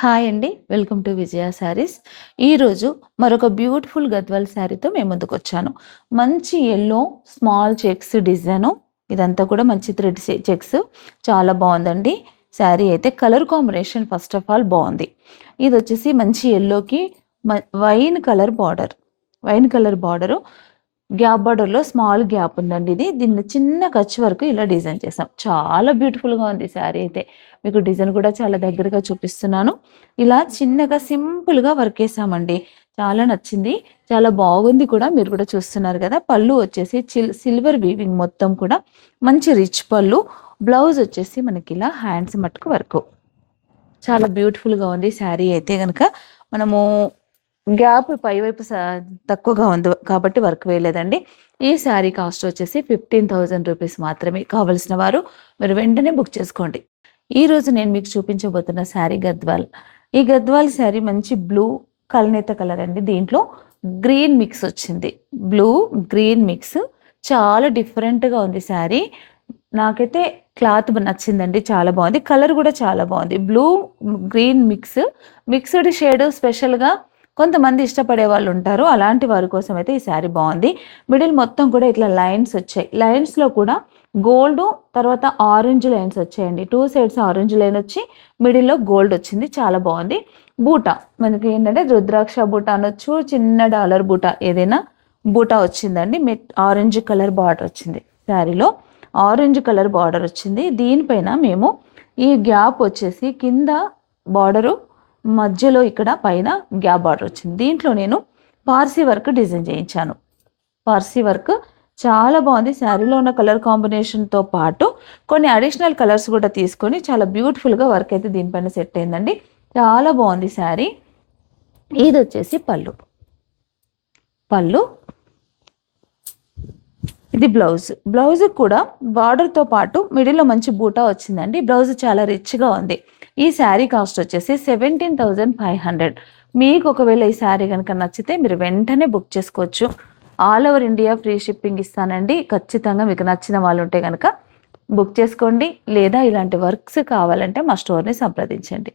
Hi అండి. Welcome to విజయ శారీస్. ఈరోజు మరొక బ్యూటిఫుల్ గద్వాల్ శారీతో మేము ముందుకొచ్చాను. మంచి యెల్లో స్మాల్ చెక్స్ డిజైను. ఇదంతా కూడా మంచి థ్రెడ్ చెక్స్ చాలా బాగుందండి. శారీ అయితే colour combination first of all బాగుంది. ఇది వచ్చేసి మంచి యెల్లోకి wine colour border. Wine colour border gap బార్డర్‌లో స్మాల్ గ్యాప్ ఉందండి ఇది. దీన్ని చిన్న కచ్ వరకు ఇలా డిజైన్ చేసాం. చాలా బ్యూటిఫుల్‌గా ఉంది శారీ అయితే. మీకు డిజైన్ కూడా చాలా దగ్గరగా చూపిస్తున్నాను. ఇలా చిన్నగా సింపుల్‌గా వర్క్ ఏసామండి. చాలా నచ్చింది. చాలా బాగుంది కూడా. మీరు కూడా చూస్తున్నారు కదా! పళ్ళు వచ్చేసి సిల్వర్ వీవింగ్ మొత్తం కూడా మంచి రిచ్ పళ్ళు. బ్లౌజ్ వచ్చేసి మనకిలా హ్యాండ్స్ మట్టుకు వర్కు. చాలా బ్యూటిఫుల్‌గా ఉంది శారీ అయితే గనక. మనము గ్యాప్ పైవైపు తక్కువగా ఉంది కాబట్టి వర్క్ వేయలేదండి. ఈ శారీ కాస్ట్ వచ్చేసి 15,000 రూపీస్ మాత్రమే. కావాల్సిన వారు మీరు వెంటనే బుక్ చేసుకోండి. ఈరోజు నేను మీకు చూపించబోతున్న శారీ గద్వాల్. ఈ గద్వాల్ శారీ మంచి బ్లూ కల్నేత కలర్ అండి. దీంట్లో గ్రీన్ మిక్స్ వచ్చింది. బ్లూ, గ్రీన్ మిక్స్ చాలా డిఫరెంట్‌గా ఉంది శారీ. నాకైతే క్లాత్ నచ్చిందండి. చాలా బాగుంది. కలర్ కూడా చాలా బాగుంది. బ్లూ, గ్రీన్ మిక్స్డ్ షేడ్ స్పెషల్‌గా కొంతమంది ఇష్టపడే వాళ్ళు ఉంటారు. అలాంటి వారి కోసం అయితే ఈ శారీ బాగుంది. మిడిల్ మొత్తం కూడా ఇట్లా లైన్స్ వచ్చాయి. లైన్స్‌లో కూడా గోల్డ్ తర్వాత ఆరెంజ్ లైన్స్ వచ్చాయండి. 2 సైడ్స్ ఆరెంజ్ లైన్ వచ్చి మిడిల్‌లో గోల్డ్ వచ్చింది. చాలా బాగుంది. బూటా మనకి ఏంటంటే రుద్రాక్ష బూటా అనొచ్చు, చిన్న డాలర్ బూటా ఏదైనా బూటా వచ్చిందండి. ఆరెంజ్ కలర్ బార్డర్ వచ్చింది. శారీలో ఆరెంజ్ కలర్ బార్డర్ వచ్చింది. దీనిపైన మేము ఈ గ్యాప్ వచ్చేసి కింద బార్డరు మధ్యలో ఇక్కడ పైన గ్యాప్ బార్డర్ వచ్చింది. దీంట్లో నేను పార్సీ వర్క్ డిజైన్ చేయించాను. పార్సీ వర్క్ చాలా బాగుంది. శారీలో ఉన్న కలర్ కాంబినేషన్తో పాటు కొన్ని అడిషనల్ కలర్స్ కూడా తీసుకొని చాలా బ్యూటిఫుల్గా వర్క్ అయితే దీనిపైన సెట్ అయిందండి. చాలా బాగుంది శారీ. ఇది వచ్చేసి పళ్ళు. ఇది బ్లౌజ్ కూడా బార్డర్తో పాటు మిడిల్లో మంచి బూటా వచ్చిందండి. బ్లౌజ్ చాలా రిచ్గా ఉంది. ఈ శారీ కాస్ట్ వచ్చేసి 17,500. మీకు ఒకవేళ ఈ శారీ కనుక నచ్చితే మీరు వెంటనే బుక్ చేసుకోవచ్చు. All over India free shipping ఇస్తానండి. ఖచ్చితంగా మీకు నచ్చిన వాళ్ళు ఉంటే కనుక బుక్ చేసుకోండి. లేదా ఇలాంటి వర్క్స్ కావాలంటే మా స్టోర్ని సంప్రదించండి.